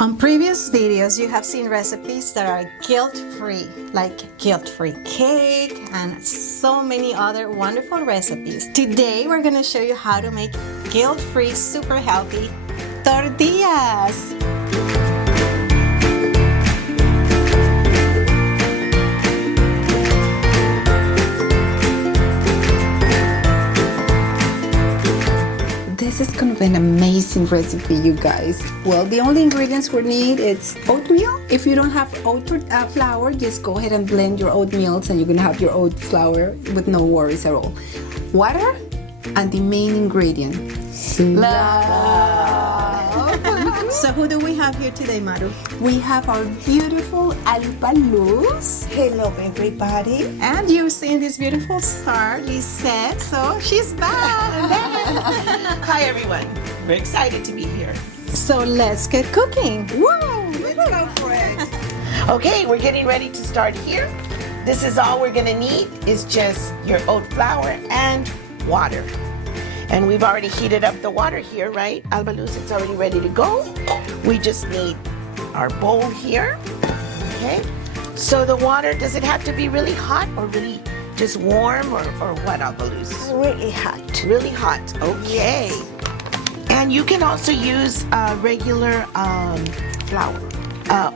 On previous videos, you have seen recipes that are guilt-free, like guilt-free cake and so many other wonderful recipes. Today, we're gonna show you how to make guilt-free, super healthy tortillas. This is going to be an amazing recipe, you guys. Well, the only ingredients we need is oatmeal. If you don't have oat flour, just go ahead and blend your oatmeals and you're going to have your oat flour with no worries at all. Water, and the main ingredient, love. So who do we have here today, Maru? We have our beautiful Albaluz. Hello, everybody. And you've seen this beautiful star, Lisette, so she's back. Hi, everyone. We're excited to be here. So let's get cooking. Woo! Let's go for it. Okay, we're getting ready to start here. This is all we're gonna need is just your oat flour and water. And we've already heated up the water here, right? Albaluz, it's already ready to go. We just need our bowl here, okay? So the water, does it have to be really hot or really just warm or what, Albaluz? Really hot. Really hot, okay. And you can also use regular flour.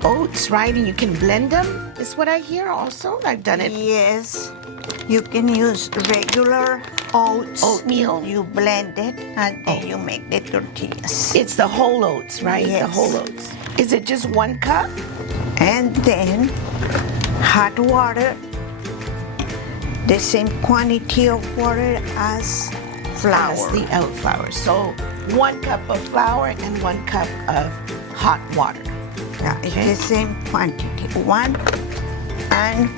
Oats, right? And you can blend them, is what I hear also. I've done it. Yes, you can use regular oats. Oatmeal. You blend it and then you make the tortillas. It's the whole oats, right? Yes. The whole oats. Is it just 1 cup? And then hot water, the same quantity of water as flour. As the oat flour. So 1 cup of flour and 1 cup of hot water. Yeah, Okay. it's the same quantity, 1 and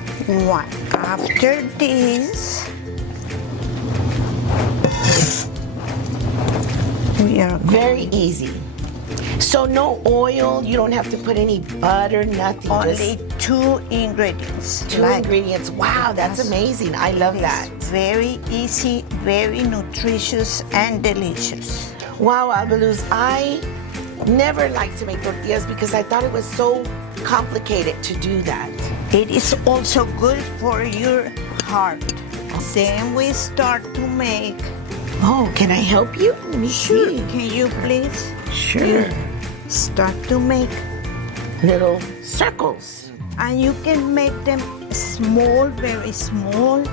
1. After this, we are Very easy. So no oil, you don't have to put any butter, nothing. only just 2 ingredients. 2 ingredients. Wow, that's amazing. I love that. It's very easy, very nutritious and delicious. Wow, Albaluz, I never liked to make tortillas because I thought it was so complicated to do that. It is also good for your heart. Then we start to make. Oh, can I help you? Let me see. Can you please? Sure. Start to make. Little circles. And you can make them small, very small.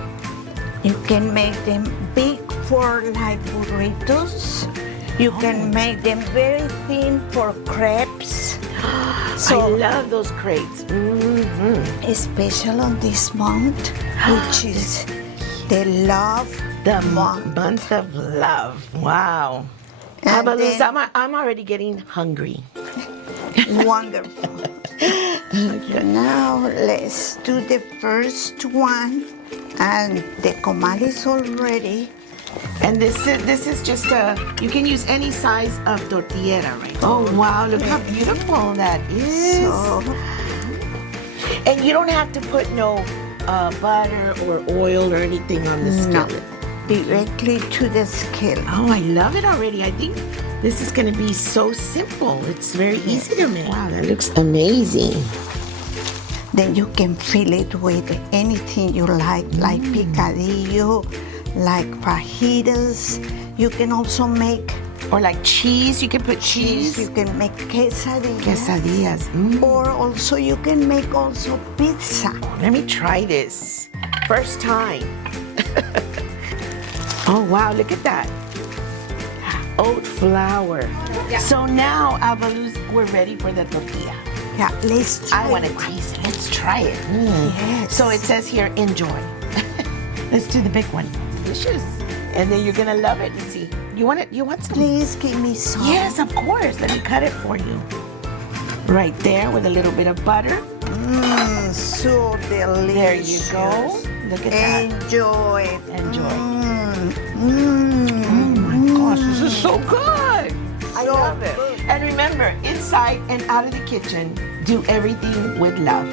You can make them big for like burritos. You can make them very thin for crepes. I love those crepes. Mm-hmm. Special on this month, which is the love The month. month of love. Wow. And Albaluz, then- I'm already getting hungry. Wonderful. Now let's do the first one. And the comal is all ready. And this is just you can use any size of tortilla, right? Oh, wow, look how beautiful that is. So, And you don't have to put no butter or oil or anything on the no, skillet. directly to the skillet. Oh, I love it already. I think this is going to be so simple. It's very easy to make. Wow, that looks amazing. Then you can fill it with anything you like picadillo, like fajitas. You can also make Or like cheese. You can put cheese. You can make quesadillas. Quesadillas. Mm. Or also you can make also pizza. Let me try this. First time. Oh, wow, look at that. Oat flour. Yeah. So now, Albaluz, we're ready for the tortilla. Yeah, let's try I want to one. taste it. Let's try it. Mm. Yes. So it says here, enjoy. Let's do the big one. Delicious. And then you're gonna love it. Let's see. You want it? You want some? Please give me some. Yes, of course. Let me cut it for you. Right there with a little bit of butter. So delicious. There you go. Look at that. Enjoy. Enjoy. Mm. Oh my gosh, this is so good. I love it. And remember, inside and out of the kitchen, do everything with love.